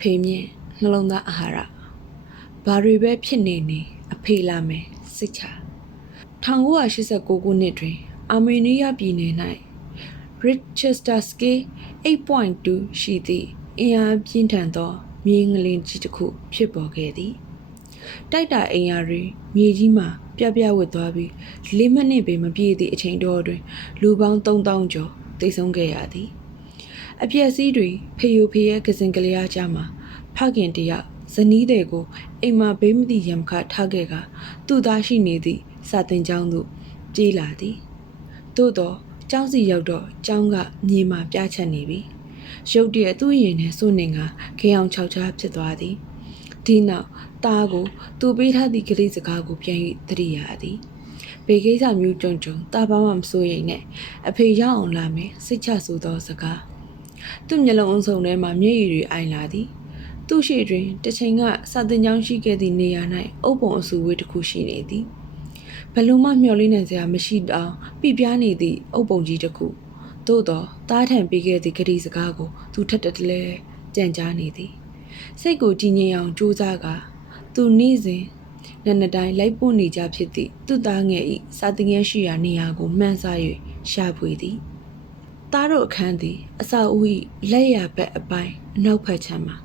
ဖေမြင့်နှလုံးသားအာဟာရဘာတွေပဲဖြစ်နေနေအဖေလာမယ်စိတ်ချ1989ခုနှစ်တွင် အာမေးနီးယားပြည်နယ်၌ Richter scale 8.2ရှိသည့်အင်အားပြင်းထန်သောမြေငလင်ကြီးတစ်ခုဖြစ်ပေါ်ခဲ့သည်တိုက်တာအိမ်ယာတွေမြေကြီးမှာပြပြဝတ်သွားပြီးလေးမိနစ်ပင်မပြည့်သည့်အချိန်တော်တွင် လူပေါင်း3000ကျော်တိတ်ဆုံးခဲ့ရသည် အပြက်စီးတွေဖေယိုဖေရဲ့ကစင်ကလေးအားကြမှာဖခင်တယောက်ဇနီးတဲ့ကိုအိမ်မှာဘေးမတိရမခထားခဲ့ကသူ့သားရှိနေသည့်စာတင်ကျောင်းသို့ပြေးလာသည်သို့တော့ကျောင်းစီရောက်တော့ကျောင်းကမြေမှာပြားချက်နေပြီရုတ်တရက်သူ့ရင်နဲ့စွန့်နေကခေအောင်ခြောက်ချားဖြစ်သွားသည်ဒီနောက်ตาကိုသူပေးထားသည့်ကလေးစကားကိုပြန်၍သတိရသည်ဘေကိစ္စမျိုးကြုံကြုံตาဘာမှမစိုးရိမ်နဲ့အဖေရောက်အောင်လာမယ်စိတ်ချဆိုသောစကား သူ့မျက်လုံးအုံဆုံထဲမှာမျက်ရည်တွေအိုင်လာသည်သူ့ရှေ့တွင်တစ်ချိန်ကစာတင်ကျောင်းရှိခဲ့သည့်နေရာ၌အုပ်ပုံအစုဝေးတစ်ခုရှိနေသည်ဘယ်လိုမှမျှော်လင့်နိုင်စရာမရှိတော့ပြပြားနေသည့်အုပ်ပုံကြီးတစ်ခုသို့တော့တားထန်ပေးခဲ့သည့်ကတိစကားကိုသူထက်တလဲကြံကြားနေသည်စိတ်ကိုကြည်ငြိမ်အောင်ကြိုးစားကသူနေ့စဉ်နက်နက်တိုင်းလိုက်ပို့နေကြဖြစ်သည့်သူ့သားငယ်၏စာတင်ငယ်ရှိရာနေရာကိုမှန်းဆ၍ရှာဖွေသည် သားတို့အခန်းသည်အစာအုပ်၏လက်ရဘက်အပိုင်းအနောက်ဘက်ခြမ်းမှာ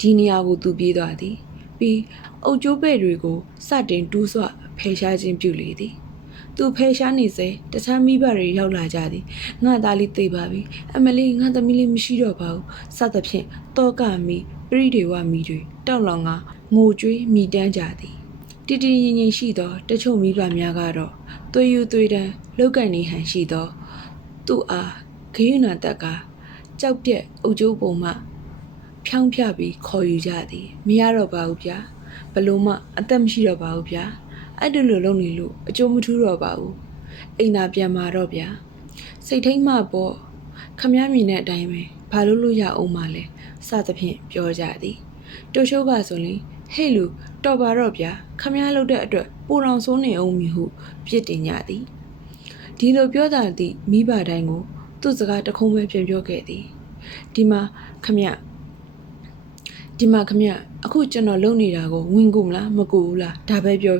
ဒီနေရာကိုသူပြေးသွားသည်ပြီးအုတ်ကျိုးပဲ့တွေကိုစတင်တူးဆွဖယ်ရှားခြင်းပြုလေသည်သူဖယ်ရှားနေစေတခြားမိဘတွေရောက်လာကြသည်ငါသားလေးသိပါပြီအမလေးငါသမီးလေးမရှိတော့ပါဘူးစသဖြင့်တောကမီပရိဒေဝမီတွေတောက်လောင်ကငိုကြွေးမိတမ်းကြသည်တည်တည်ငြိမ်ငြိမ်ရှိသောတချို့မိဘများကတော့သွေးယူသွေးတန်းလောက်ကန်နေဟန်ရှိသောသူ့အား ခရီးနာတက်ကကြောက်ပြက်အုပ်ကျိုးပုံမှ ဖြောင်းပြပြီးခေါ်ယူကြသည်မရတော့ပါဘူးဗျာဘလို့မှအသက်မရှိတော့ပါဘူးဗျာအဲ့ဒီလိုလုပ်နေလို့အကျိုးမထူးတော့ပါဘူးအိမ်သာပြန်มาတော့ဗျာစိတ်ထိတ်မှပေါ့ခမည်းမြင်တဲ့အတိုင်းပဲဘာလို့လို့ရအောင်မလဲစသဖြင့်ပြောကြသည်တိုရှိုးကဆိုရင်ဟေ့လူတော်ပါတော့ဗျာခမည်းလုပ်တဲ့အတွက်ပူတောင်ဆိုးနေအောင်မည်ဟုပြစ်တင်ကြသည်ဒီလိုပြောတာသည့်မိဘတိုင်းကို သူ့စကားတခုံးပဲပြန်ပြောခဲ့သည်ဒီမှာခမရဒီမှာခမရအခုကျွန်တော်လုပ်နေတာကိုဝင်ကူမလားမကူဘူးလားဒါပဲပြော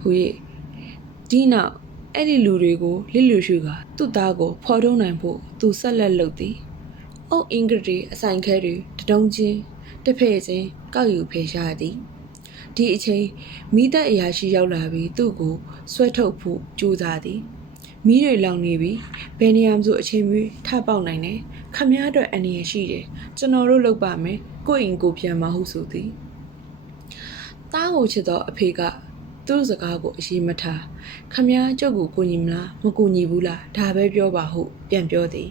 ဟူ၍ဒီနောက်အဲ့ဒီလူတွေကိုလစ်လူရှုကသူ့သားကိုဖော်ထုတ်နိုင်ဖို့သူဆက်လက်လုပ်သည်အုတ်အင်္ဂရီအဆိုင်ခဲတွေတတုံးချင်းတစ်ဖက်ချင်းကောက်ယူဖေရှားသည်ဒီအချိန်မိသက်အရာရှိရောက်လာပြီးသူ့ကိုဆွဲထုတ်ဖို့ကြိုးစားသည် မီးတွေလောင်နေပြီဘယ်နေရာမှဆိုအချိန်မီထပေါက်နိုင်တယ်ခမည်းအတွက်အနေရရှိတယ်ကျွန်တော်တို့လုပ်ပါမယ်ကိုယ့်အိမ်ကိုပြန်မဟုတ်ဆိုသည်တားကိုချစ်သောအဖေကသူ့စကားကိုအရေးမထားခမည်းကျုပ်ကိုကိုညီမလားမကိုညီဘူးလားဒါပဲပြောပါဟုပြန်ပြောသည်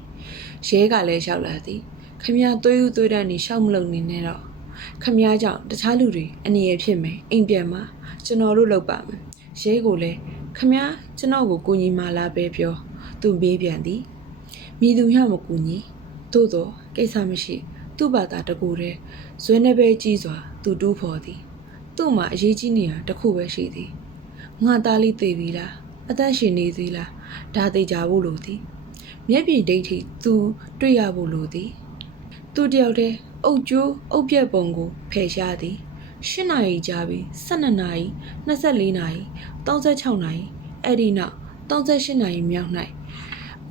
ရဲကလည်းလျှောက်လာသည်ခမည်းသွေးဥသွေးတန်းနေရှောက်မလုံနေနဲ့တော့ခမည်းကြောင့်တခြားလူတွေအနေရဖြစ်မယ်အိမ်ပြန်မှာကျွန်တော်တို့လုပ်ပါမယ်ရဲကိုလည်း ခမည်းကျွန်တော်ကိုကိုကြီးမလားပဲပြောသူမေးပြန်သည်မိသူရမကူညီသို့တော့ကိစ္စမရှိ သူ့ဘာသာတကူတည်းဇွဲနှပဲကြီးစွာ သူတူးဖော်သည် သူ့မှာအရေးကြီးနေတာတစ်ခုပဲရှိသည်ငါသားလေးသိပြီလားအသက်ရှင်နေသေးလားဒါသိကြဖို့လိုသည်မျက်ပြည်ဒိတ်ထိသူတွေ့ရဖို့လိုသည် သူတယောက်တည်းအုတ်ကျိုးအုတ်ပြက်ပုံကိုဖယ်ရှားသည် ၈နာရီကြာပြီး12နာရီ24နာရီ36နာရီအဲ့ဒီနောက်38နာရီမြောက်၌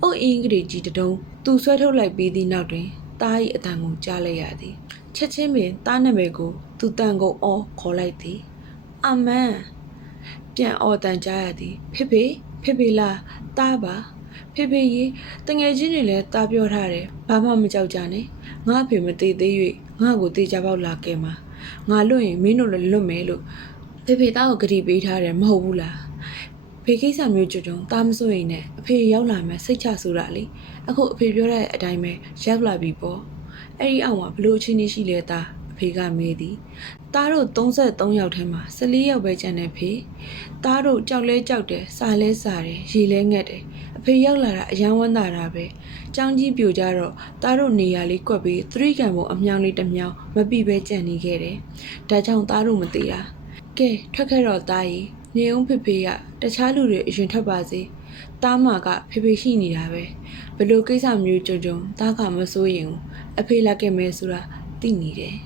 အုတ်အင်္ဂလိပ်ကြီးတစ်တုံးသူဆွဲထုတ်လိုက်ပြီးသည့်နောက်တွင်တား၏အတန်ကိုကြားလိုက်ရသည်ချက်ချင်းပင်တားနာမည်ကိုသူတန်ကုန်အော်ခေါ်လိုက်သည်အမန်ပြန်အော်တန်ကြားရသည်ဖေဖေဖေဖေလားတားပါဖေဖေကြီးတငယ်ချင်းတွေလည်းတားပြောထားတယ်ဘာမှမကြောက်ကြနဲ့ငါအဖေမသေးသေး၍ငါ့ကိုတေချာပေါက်လာခဲ့မှာ ငါလွတ်ရင်မင်းတို့လည်းလွတ်မယ်လို့ဖေဖေသားကိုဂရီပေးထားတယ်မဟုတ်ဘူးလားဖေကိစ္စမျိုးကြုံကြုံတားမစိုးရင်နဲ့အဖေရောက်လာမယ်စိတ်ချဆိုတာလေအခုအဖေပြောတဲ့အတိုင်းပဲရောက်လာပြီပေါ့အဲ့ဒီအောက်မှာဘလို့အချင်းကြီးရှိလဲသားအ ဖေကမေးသည်သားတို့33ယောက်ထဲမှာ14ယောက်ပဲကျန်တယ်ဖေသားတို့ကြောက်လဲကြောက်တယ်စားလဲစားတယ်ရေလဲငက်တယ်အဖေရောက်လာတာအယမ်းဝမ်းသာတာပဲကြောင်းကြီးပြိုကြတော့သားတို့နေရာလေးကွက်ပြီးသတိကံပုံအမြောင်းလေးတစ်မြောင်းမပြိပဲကြံနေခဲ့တယ်ဒါကြောင့်သားတို့မသေးတာကဲထွက်ခဲ့တော့သားကြီးနေအောင်ဖေဖေကတခြားလူတွေအရင်ထွက်ပါစေတားမာကဖေဖေရှိနေတာပဲဘယ်လိုကိစ္စမျိုးကြုံကြုံတားကမစိုးရင်ဘူးအဖေလာခဲ့မယ်ဆိုတာသိနေတယ်